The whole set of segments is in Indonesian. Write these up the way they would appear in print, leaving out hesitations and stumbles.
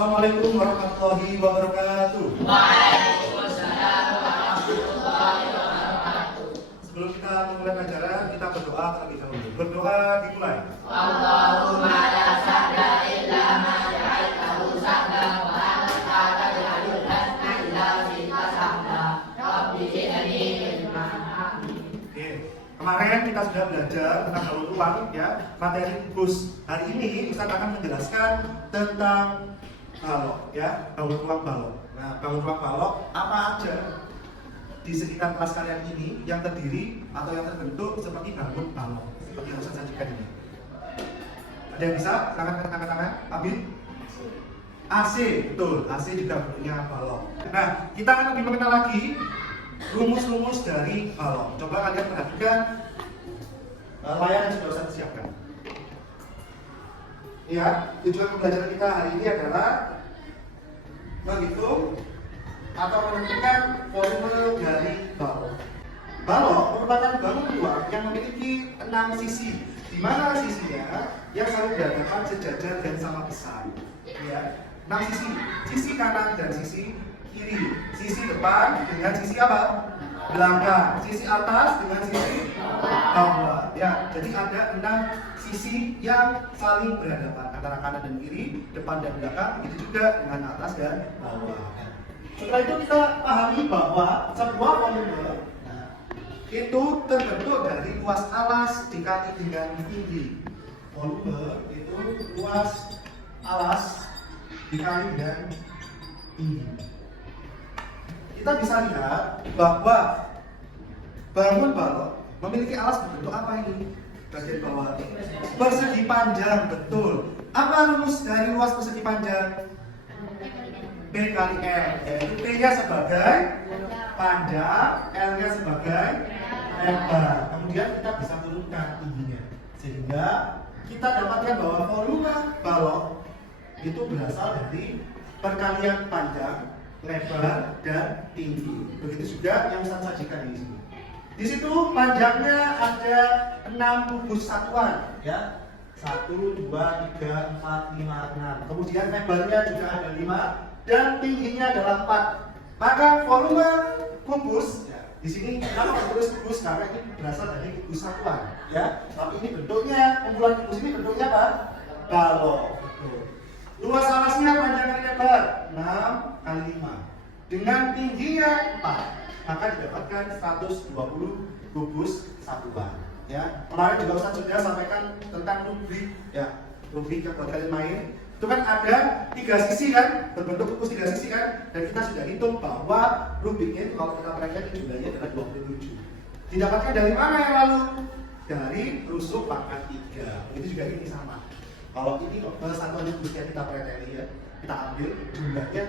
Assalamualaikum warahmatullahi wabarakatuh. Waalaikumsalam warahmatullahi wabarakatuh. Sebelum kita memulai pelajaran, kita berdoa terlebih dahulu. Berdoa dimulai. Allahumma la sahla illa ma ja'altahu sahla wa anta taj'alul hazna illa shi'ta sahla. Rabbi zidni ilman. Oke. Kemarin kita sudah belajar tentang balok ruang, ya, materi khusus. Hari ini Ustaz akan menjelaskan tentang balok, ya, balok ruang balok. Nah, balok ruang balok apa aja di sekitar kelas kalian ini yang terdiri atau yang terbentuk seperti bangun balok, seperti yang Ustaz sajikan ini. Ada yang bisa? Silakan angkat tangan. Ambil. AC, betul. AC juga bentuknya balok. Nah, kita akan lebih mengenal lagi rumus-rumus dari balok. Coba kalian perhatikan layar yang sudah Ustaz siapkan. Ya, tujuan pembelajaran kita hari ini adalah menghitung atau menentukan volume dari balok. Balok merupakan bangun ruang yang memiliki 6 sisi, di mana sisinya yang saling berhadapan sejajar dan sama besar. Ya, 6 sisi, sisi kanan dan sisi kiri, sisi depan dengan sisi apa? Belakang, sisi atas dengan sisi bawah. Ya, jadi ada 6 sisi yang saling berhadapan antara kanan dan kiri, depan dan belakang, begitu juga dengan atas dan bawah. Setelah itu kita pahami bahwa sebuah volume itu terbentuk dari luas alas dikali dengan tinggi. Volume itu luas alas dikali dengan tinggi. Kita bisa lihat bahwa bangun balok memiliki alas berbentuk apa ini? Bagian bawah ini persegi panjang, betul. Apa rumus dari luas persegi panjang? P kali L, yaitu P-nya sebagai panjang, L-nya sebagai lebar. Kemudian kita bisa turunkan tingginya, sehingga kita dapatkan bahwa volume balok itu berasal dari perkalian panjang, lebar, dan tinggi. Begitu juga yang saya sajikan di sini. Di situ panjangnya ada 6 kubus satuan, ya. 1, 2, 3, 4, 5, 6. Kemudian lebarnya juga ada 5 dan tingginya adalah 4. Maka volume kubus, ya, di sini kenapa ditulis kubus? Karena ini berasal dari kubus satuan, ya. Tapi ini bentuknya, kumpulan kubus ini bentuknya apa? Balok. Luas alasnya panjang kali lebar 6 kali 5 dengan tingginya 4. Maka didapatkan 120 kubus satuan. Ya, kemarin juga Ustaz sudah sampaikan tentang rubrik, ya, rubrik yang buat kalian main. Itu kan ada 3 sisi kan, berbentuk kubus 3 sisi kan, dan kita sudah hitung bahwa rubriknya itu kalau kita perhatikan jumlahnya adalah 27. Didapatkan dari mana yang lalu? Dari rusuk pangkat 3. Itu juga ini sama. Kalau ini satuan kubusnya kita preteli, ya, kita ambil jumlahnya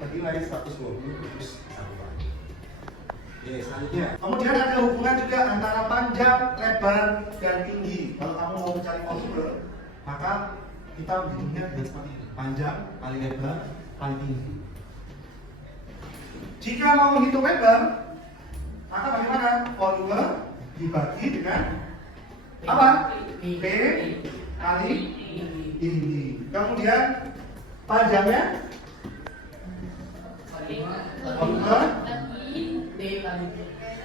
bernilai 120 kubus satuan. Oke, selanjutnya. Kemudian ada hubungan juga antara panjang, lebar, dan tinggi. Kalau kamu mau mencari volume, maka kita menghitungnya dengan seperti ini: panjang kali lebar kali tinggi. Jika mau menghitung lebar, maka bagaimana? Volume dibagi dengan apa? P kali tinggi. Kemudian panjangnya volume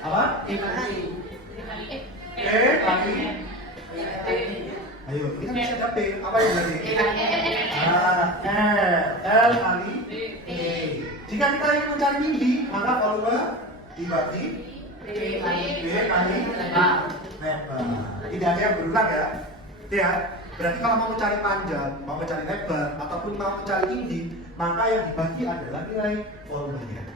apa? P kali. Ayo, ini kan masih ada P. Apa yang tadi? L kali P. Jika kita ingin mencari tinggi, maka volume dibagi P kali lebar. Tidak ada yang berulang, ya. Ya. Berarti kalau mau mencari panjang, mau mencari lebar, ataupun mau mencari tinggi, maka yang dibagi adalah nilai volumenya.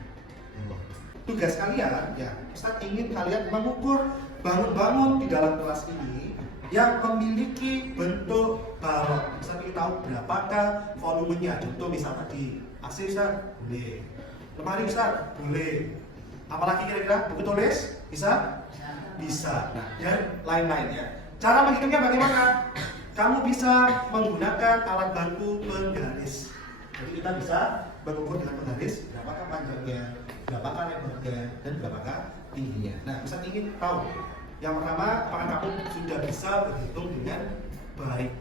Tugas kalian, ya, Ustaz ingin kalian mengukur bangun-bangun di dalam kelas ini yang memiliki bentuk balok. Ustaz ingin tahu berapakah volumenya. Contoh misal tadi AC Ustaz, boleh. Lemari Ustaz, boleh. Apalagi kira-kira buku tulis, bisa? Bisa. Nah, dan lain-lain, ya. Cara menghitungnya bagaimana? Kamu bisa menggunakan alat bantu penggaris. Jadi kita bisa mengukur dengan penggaris berapakah panjangnya, berapakah lebarnya, dan berapakah tingginya. Nah, Ustaz ingin tahu. Yang pertama, apakah kamu sudah bisa berhitung dengan baik,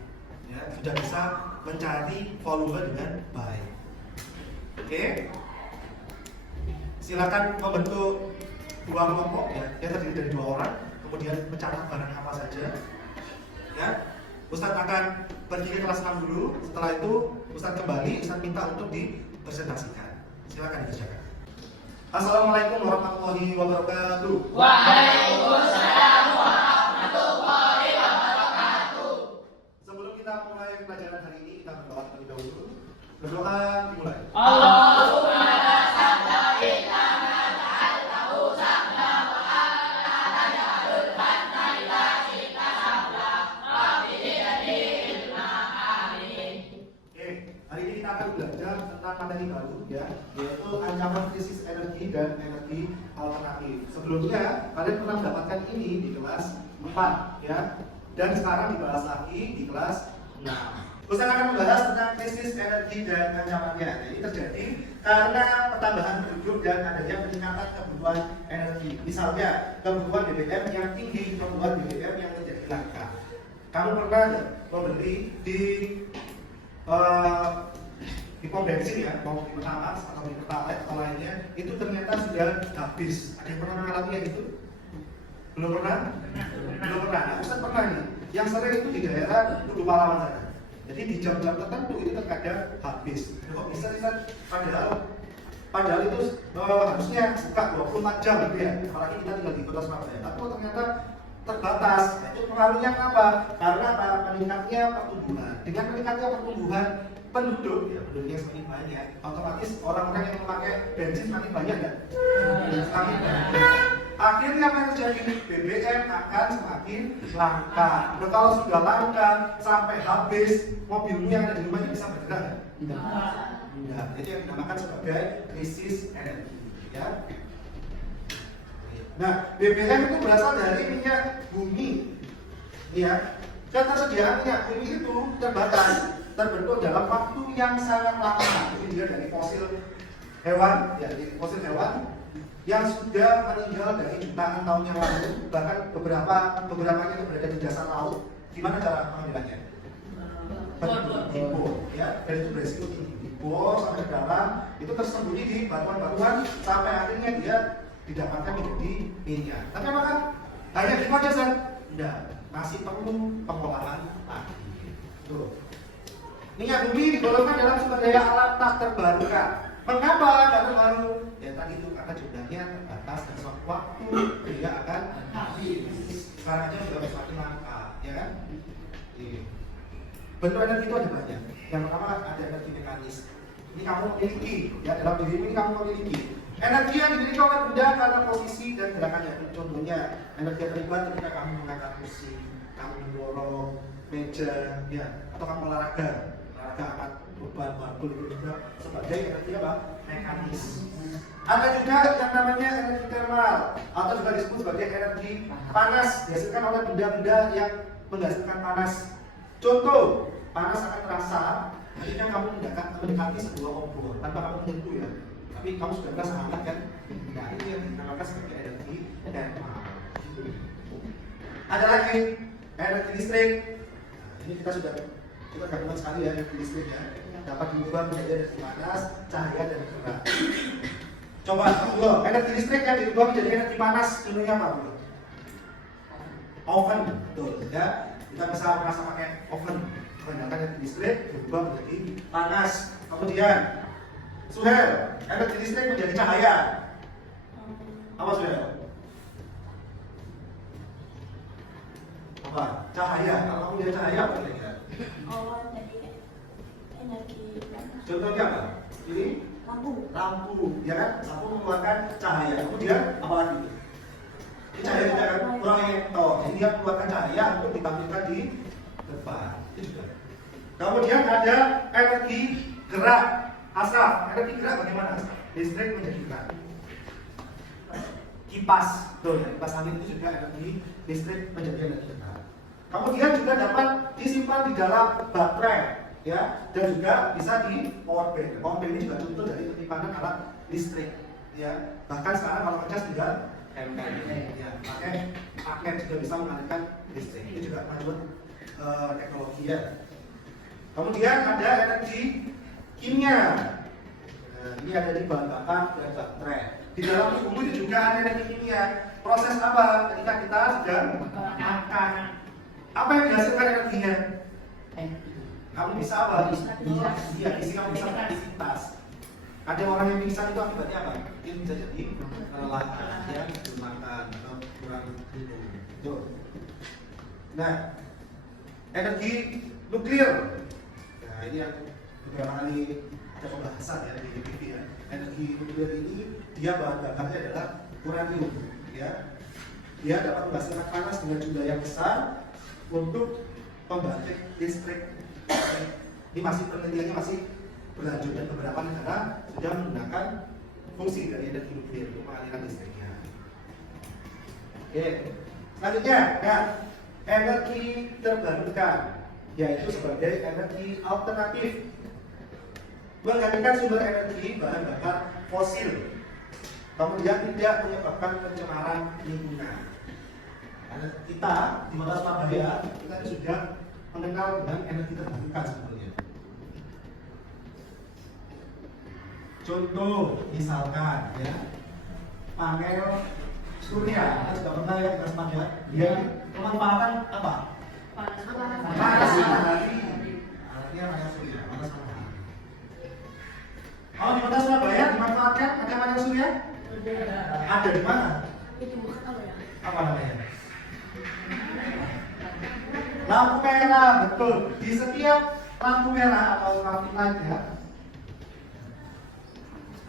ya, sudah bisa mencari volume dengan baik. Oke. Silakan membentuk dua kelompok ya, yang terdiri dari 2 orang, kemudian mencatat barangnya apa saja. Ya. Ustadz akan pergi ke kelas 6 dulu. Setelah itu Ustadz kembali, Ustadz minta untuk dipresentasikan. Silakan dikerjakan. Assalamualaikum warahmatullahi wabarakatuh. Waalaikumsalam warahmatullahi wabarakatuh. Sebelum kita mulai pelajaran hari ini, kita berdoa terlebih dahulu. Berdoa dimulai. Allahumma la sahla illa ma ja'altahu sahla wa anta taj'alul hazna idza syi'ta sahla. Rabbi zidni ilma. Amin. Oke, hari ini kita akan belajar tentang materi baru ya, yaitu ancaman krisis energi dan energi alternatif. Sebelumnya kalian pernah mendapatkan ini di kelas 4 ya, dan sekarang dibahas lagi di kelas 6. Ustaz akan membahas tentang krisis energi dan ancamannya. Nah, ini terjadi karena pertambahan penduduk dan adanya peningkatan kebutuhan energi. Misalnya kebutuhan BBM yang tinggi membuat BBM yang menjadi langka. Kamu pernah membeli di pom bensin ya, mau di Pertamax atau di Pertalite atau lainnya, itu ternyata sudah habis. Ada yang pernah mengalami itu? Belum pernah? Belum pernah. Nah, Ustaz pernah nih. Yang sering itu di daerah Tugu Pahlawan sana. Jadi di jam-jam tertentu itu terkadang habis. Kok bisa sih? Padahal itu harusnya buka 24 jam gitu ya. Apalagi kita tinggal di Kota Surabaya. Tapi ternyata terbatas. Itu pengaruhnya apa? Karena meningkatnya pertumbuhan. Dengan meningkatnya pertumbuhan penduduk, ya penduduknya semakin banyak, otomatis orang-orang yang memakai bensin semakin banyak kan? Semakin banyak. Akhirnya apa yang terjadi? BBM akan semakin langka. Nah, kalau sudah langka sampai habis, mobilmu yang ada di rumahnya bisa bergerak? Tidak. Itu yang dinamakan sebagai krisis energi. Ya. Nah, BBM itu berasal dari minyak bumi. Ya. Ketersediaan minyak bumi itu terbatas, terbentuk dalam waktu yang sangat lama. Ini dia dari fosil hewan, ya, dari fosil hewan yang sudah meninggal dari jutaan tahun yang lalu, bahkan beberapanya itu berada di dasar laut. Gimana cara pengambilannya? Dibor, ya, dan itu beresiko tinggi. Dibor sampai ke dalam, itu tersembunyi di batuan-batuan sampai akhirnya dia didapatkan menjadi minyak. Tapi apakah hanya gitu aja, San? Tidak, masih perlu pengolahan lagi. Tuh. Minyak bumi digolongkan dalam sumber daya alam tak terbarukan. Mengapa tak terbaru? Ya tadi itu karena jumlahnya terbatas dan suatu waktu dia akan habis. Sekarang aja sudah semakin langka, ya kan? Bentuk energi itu ada banyak. Yang pertama ada energi mekanis. Ini kamu miliki, ya dalam dirimu ini kamu memiliki. Energi yang dimiliki oleh benda karena posisi dan gerakannya. Contohnya energi yang terlibat ketika kamu mengangkat kursi, kamu mendorong meja, ya, atau kamu olahraga angkat beban barbel itu juga sebagai energi apa? Mekanis. Ada juga yang namanya energi termal atau juga disebut sebagai energi panas, dihasilkan oleh benda-benda yang menghasilkan panas. Contoh, panas akan terasa ketika kamu mendekati sebuah obor tanpa kamu menyentuh ya, tapi kamu sudah merasa hangat kan? Nah, itu yang dinamakan sebagai energi termal. Ada lagi energi listrik. Nah, ini kita gabungan sekali ya energi listrik ya, dapat diubah menjadi energi panas, cahaya dan gerak. Coba dulu, energi listrik yang diubah menjadi energi panas contohnya apa dulu? Oven, betul ya. Kita bisa merasa pakai oven, menggunakan energi listrik diubah menjadi panas. Kemudian, Suhel, energi listrik menjadi cahaya. Apa Suhel? Apa? Cahaya. Kalau kamu lihat cahaya apa kira-kira? Awan jadi energi panas. Contohnya apa? Ini lampu, ya kan? Lampu mengeluarkan cahaya. Kemudian apa lagi? Ini cahaya juga kan? Proyektor. Jadi dia mengeluarkan cahaya untuk ditampilkan di depan. Itu juga. Kemudian ada energi gerak. Asraf, energi gerak bagaimana? Listrik menjadi gerak. Kipas, tuh ya, kipas angin itu juga energi listrik menjadi energi gerak. Kemudian juga dapat disimpan di dalam baterai, ya, dan juga bisa di power bank. Power bank ini juga contoh dari penyimpanan alat listrik, ya. Bahkan sekarang kalau ngecas tinggal ya, pakai magnet juga bisa mengalirkan listrik. Itu juga menurut teknologi ya. Kemudian ada energi kimia. Nah, Ini ada di bahan bakar dan baterai. Di dalam tubuh itu juga ada energi kimia. Proses apa? Ketika kita sedang makan. Apa yang dihasilkan energinya? Kamu bisa apa? Iya, isi kamu bisa beraktivitas. Ada orang yang pingsan itu akibatnya apa? Dia bisa jadi kelelahan, ya, belum makan atau kurang minum. Tuh. Nah, energi nuklir. Nah, ini yang beberapa kali ada pembahasan ya di TV ya. Energi nuklir ini dia bahan bakarnya adalah uranium, ya. Dia dapat menghasilkan panas dengan jumlah yang besar untuk pembangkit listrik. Ini masih penelitiannya masih berlanjut dan beberapa negara sudah menggunakan fungsi dari energi nuklir untuk pengaliran listriknya. Oke, selanjutnya ya, energi terbarukan, yaitu sebagai energi alternatif, menggantikan sumber energi bahan bakar fosil, kemudian tidak menyebabkan pencemaran lingkungan. Karena kita di Kota Surabaya kita sudah mengenal dengan energi terbarukan sebetulnya. Contoh, misalkan ya, panel surya, kita sudah pernah ya kita semuanya. Dia pemanfaatan apa? Panas matahari. Artinya panel surya, panas matahari. Oh, di Kota Surabaya dimanfaatkan ada panel surya? Ada di mana? Apa namanya? Lampu merah, betul. Di setiap lampu merah atau lampu light ya,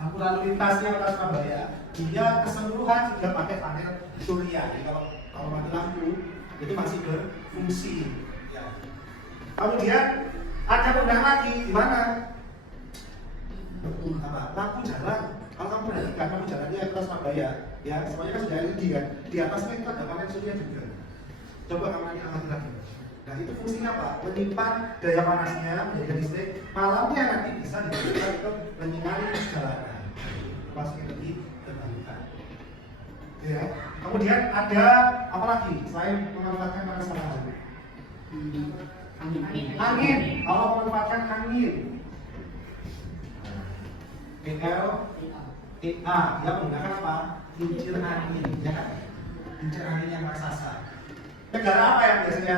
lampu lalu lintasnya Kota Surabaya, dia keseluruhan sudah pakai panel surya. Jadi kalau mati lampu itu masih berfungsi. Ya. Kemudian ada undangan lagi di mana? Apa? Lampu jalan. Kalau kamu perhatikan lampu jalannya Kota Surabaya, ya semuanya kan sudah LED kan. Di atasnya itu ada panel surya juga. Coba kamu amati lagi. Nah itu fungsinya apa? Menyimpan daya panasnya menjadi listrik. Malamnya nanti bisa digunakan untuk menyinari jalanan. Masuk energi terbarukan. Ya. Kemudian ada apa lagi selain memanfaatkan panas matahari? Angin. Kalau memanfaatkan angin. PLTA dia menggunakan apa? Kincir angin, ya kan? Kincir angin yang raksasa. Negara apa yang biasanya?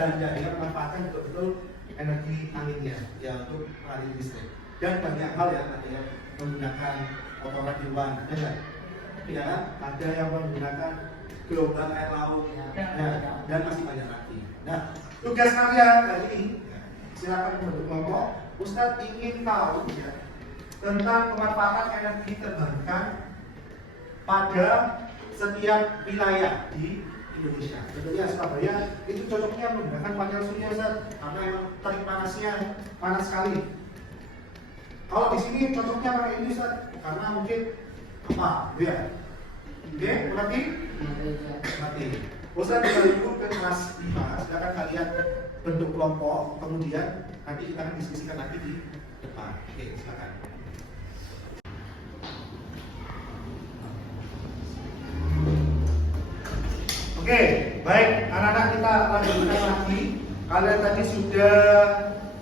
Dan dia memanfaatkan betul-betul energi anginnya, ya untuk mengaliri listrik. Dan banyak hal ya, ada yang menggunakan kotoran hewan, ya kan? Ada yang menggunakan gelombang air laut, ya, dan masih banyak lagi. Nah, tugas kalian hari ini, ya, silakan bentuk kelompok. Ustadz ingin tahu ya, tentang pemanfaatan energi terbarukan pada setiap wilayah di Indonesia. Tentunya Surabaya itu cocoknya menggunakan panel surya Ustaz, karena memang terik panasnya panas sekali. Kalau di sini cocoknya pakai ini Ustaz, karena mungkin apa? Ya. Oke, berarti? Ustaz bisa ikut ke kelas 5, silakan kalian bentuk kelompok, kemudian nanti kita akan diskusikan lagi di depan. Oke, silakan. Oke, baik, anak-anak kita lanjutkan lagi. Kalian tadi sudah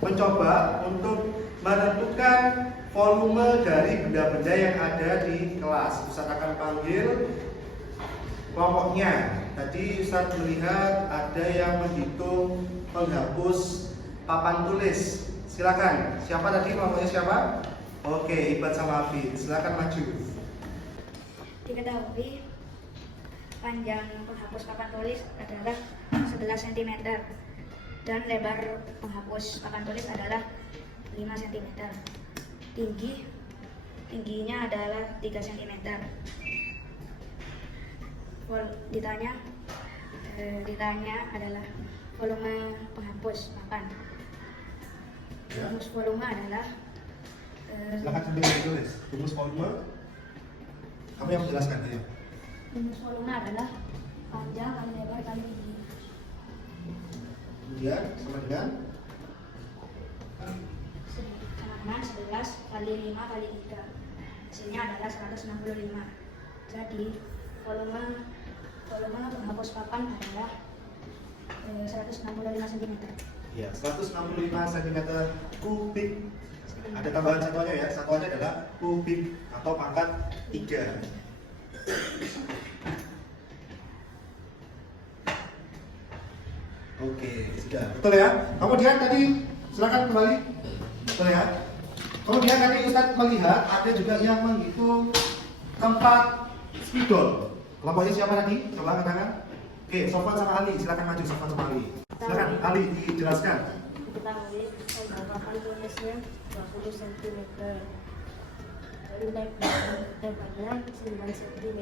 mencoba untuk menentukan volume dari benda-benda yang ada di kelas. Ustaz akan panggil kelompoknya. Tadi Ustaz melihat ada yang menghitung penghapus papan tulis. Silakan. Siapa tadi kelompoknya siapa? Oke, Ibat sama Abid. Silakan maju. Diketahui panjang penghapus papan tulis adalah 11 cm dan lebar penghapus papan tulis adalah 5 cm. Tingginya adalah 3 cm. Ditanya adalah volume penghapus papan. Rumus volume adalah silakan sambil ditulis. Rumus volume. Kamu yang menjelaskan ya. rumus volume adalah panjang kali lebar kali tinggi. Kemudian sama dengan Sama 11 kali 5 kali 3. Hasilnya adalah 165. Jadi volume penghapus papan adalah 165 cm. ya 165 cm kubik. Ada tambahan satuannya ya, satuannya adalah kubik atau pangkat 3. Oke, sudah. Betul ya? Kemudian tadi silakan kembali. Betul ya? Kemudian tadi Ustadz melihat ada juga yang menghitung tempat spidol. Kelompoknya siapa tadi? Coba angkat tangan. Oke, Sofwan sama Ali, silakan maju Sofwan sama Ali. Silakan Ali dijelaskan. Ketahui papan tulisnya 20 cm. Dari lebarnya 9 cm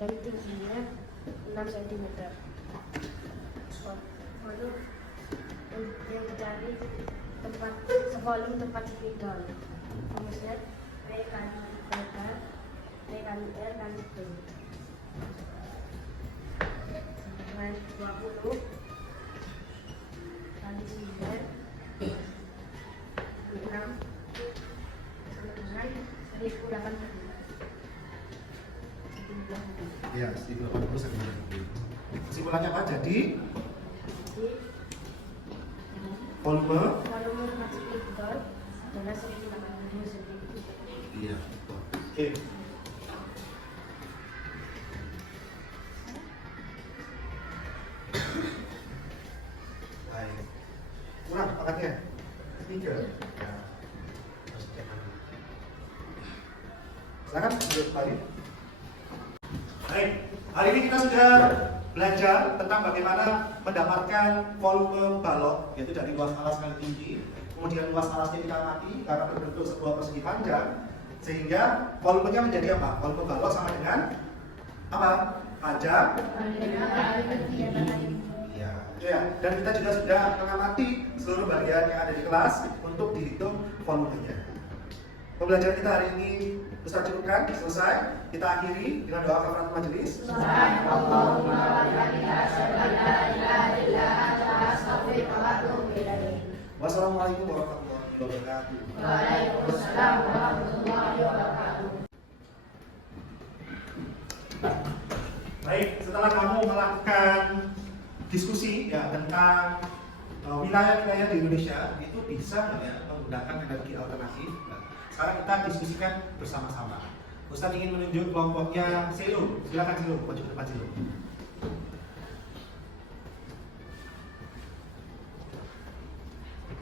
dan tingginya 6 cm. Lalu yang dicari tempat volume tempat spidol. Rumusnya P kali lebar, P kali R kali B. Dengan 20 kali 9 6 sama dengan 1080. Ya, 1080 cm. Kesimpulannya apa? Jadi volume tempat spidol adalah 1080 cm. iya. Oke. Baik. Kurang pangkatnya? 3. Ya. Silakan kembali. Baik, hari ini kita sudah belajar tentang bagaimana mendapatkan volume balok, yaitu dari luas alas kali tinggi, kemudian luas alasnya kita amati karena berbentuk sebuah persegi panjang, sehingga volumenya menjadi apa? Volume balok sama dengan apa? Panjang. Ya, itu ya. Dan kita juga sudah mengamati seluruh bagian yang ada di kelas untuk dihitung volumenya. Pembelajaran kita hari ini Ustaz cukupkan, selesai. Kita akhiri dengan doa kafaratul majelis. Wassalamualaikum warahmatullahi wabarakatuh. Waalaikumsalam warahmatullahi wabarakatuh. Baik, setelah kamu melakukan diskusi ya tentang wilayah-wilayah di Indonesia itu bisa nggak ya menggunakan energi alternatif. Nah, sekarang kita diskusikan bersama-sama. Ustaz ingin menunjuk kelompoknya Selo. Silakan Selo, maju ke depan Selo.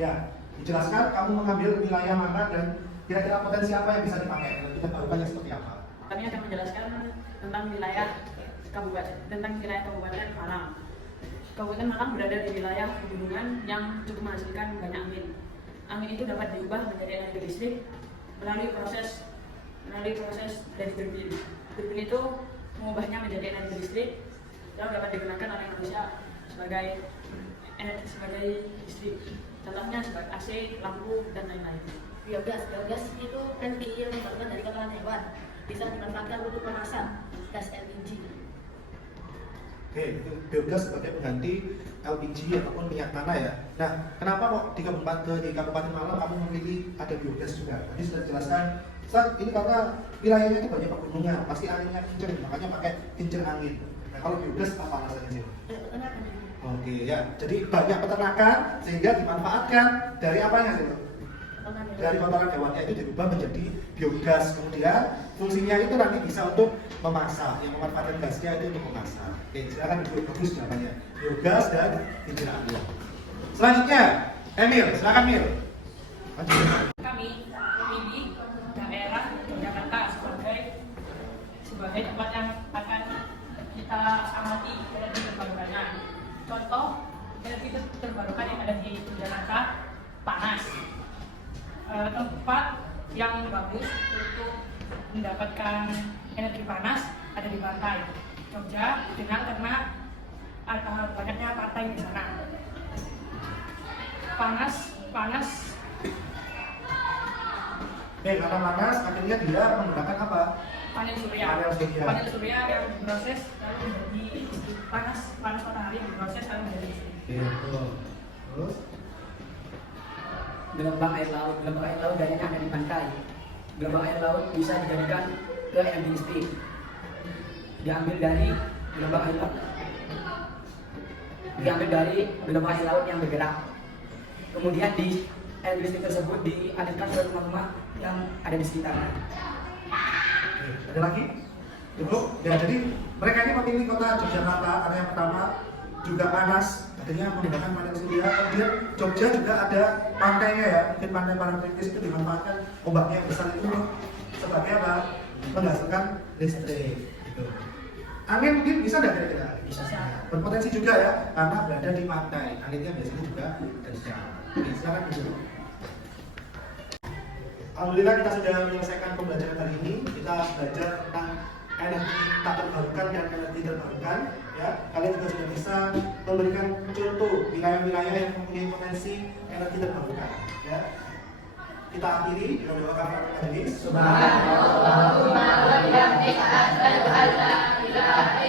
Ya, dijelaskan kamu mengambil wilayah mana dan kira-kira potensi apa yang bisa dipakai dan kita barukannya seperti apa. Kami akan menjelaskan tentang wilayah Kabupaten Malang. Kabupaten Malang berada di wilayah pegunungan yang cukup menghasilkan banyak angin. Angin itu dapat diubah menjadi energi listrik melalui proses dari turbin. Turbin itu mengubahnya menjadi energi listrik yang dapat digunakan oleh manusia sebagai listrik. Contohnya sebagai AC, lampu, dan lain-lain. Biogas itu energi yang didapatkan dari kotoran hewan, bisa dimanfaatkan untuk memasak gas LPG. Oke, biogas sebagai pengganti LPG ataupun minyak tanah ya. Nah, kenapa kok di Kabupaten Malang kamu memilih ada biogas juga? Tadi sudah dijelaskan, Ustaz, ini karena wilayahnya itu banyak pegunungan, pasti anginnya kencang, makanya pakai kincir angin. Nah, kalau biogas apa alasannya? Oke ya, jadi banyak peternakan sehingga dimanfaatkan dari apanya sih? Dari kotoran hewannya itu diubah menjadi biogas, kemudian fungsinya itu nanti bisa untuk memasak, yang memanfaatkan gasnya itu untuk memasak. Oke, silakan Ibu, bagus jawabannya. Biogas dan kincir angin. Selanjutnya, Emil, silakan Emil. Maju. Kami memilih daerah Yogyakarta sebagai tempat yang akan kita amati energi terbarukannya. Contoh energi terbarukan yang ada di Yogyakarta panas. Tempat yang bagus untuk mendapatkan energi panas ada di pantai Jogja dengan karena banyaknya pantai di sana. Panas. Karena panas, akhirnya dia menggunakan apa? Panel surya. Panel surya yang diproses lalu menjadi panas matahari yang diproses lalu menjadi listrik. Betul. Terus? Gelombang air laut dari yang ada di pantai. Gelombang air laut bisa dijadikan ke energi listrik. Diambil dari gelombang air laut yang bergerak. Kemudian energi listrik tersebut dialirkan ke rumah-rumah yang ada di sekitarnya. Oke, ada lagi? Cukup? Ya, jadi mereka ini memilih kota Yogyakarta karena yang pertama juga panas, artinya menggunakan panel surya. Kemudian Jogja juga ada pantainya ya, mungkin pantai Parangtritis itu dimanfaatkan ombaknya yang besar itu sebagai apa? Menghasilkan listrik. Gitu. Angin mungkin bisa nggak kira-kira? Bisa. Berpotensi juga ya, karena berada di pantai. Anginnya biasanya juga kencang. Oke, silakan dulu. Alhamdulillah kita sudah menyelesaikan pembelajaran hari ini. Kita belajar tentang energi tak terbarukan dan energi terbarukan. Ya, kalian juga sudah bisa memberikan contoh wilayah-wilayah yang mempunyai potensi energi terbarukan. Ya, kita akhiri dengan doa kafaratul majelis. Subhanallah wa bihamdihi asyhadu an la ilaha